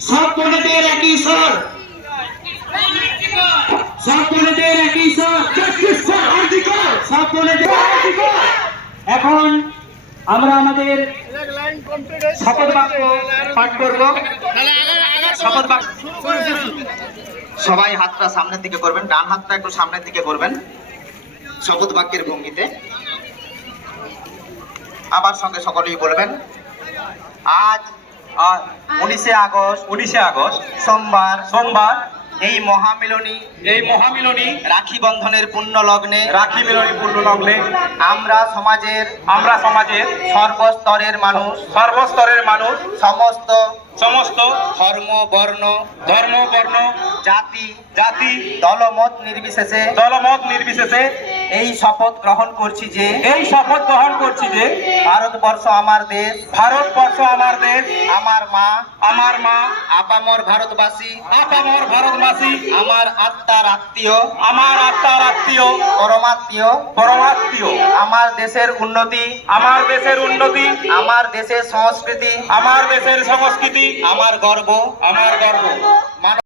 সব বোনেদের একই স্বর, সব বোনেদের একই স্বর, সব বোনেদের। এখন আমরা আমাদের শপথ বাক্য পাঠ করব। শপথ বাক্য সবাই হাতটা সামনের দিকে করবেন, ডান হাতটা একটু সামনের দিকে করবেন শপথ বাক্যের ভঙ্গিতে। আবার সঙ্গে সকলেই বলবেন। আজ 19শে আগস্ট সোমবার এই মহামিলনী রাখি বন্ধনের পুণ্য লগ্নে আমরা সমাজের সর্বস্তরের মানুষ সমস্ত ধর্ম বর্ণ জাতি দলমত নির্বিশেষে এই শপথ গ্রহণ করছি যে ভারতবর্ষ আমার দেশ, আমার মা আপামর ভারতবাসী, আমার আত্মার আত্মীয়, পরমাত্মীয়, আমার দেশের উন্নতি, আমার দেশের সংস্কৃতি, আমার গর্ব।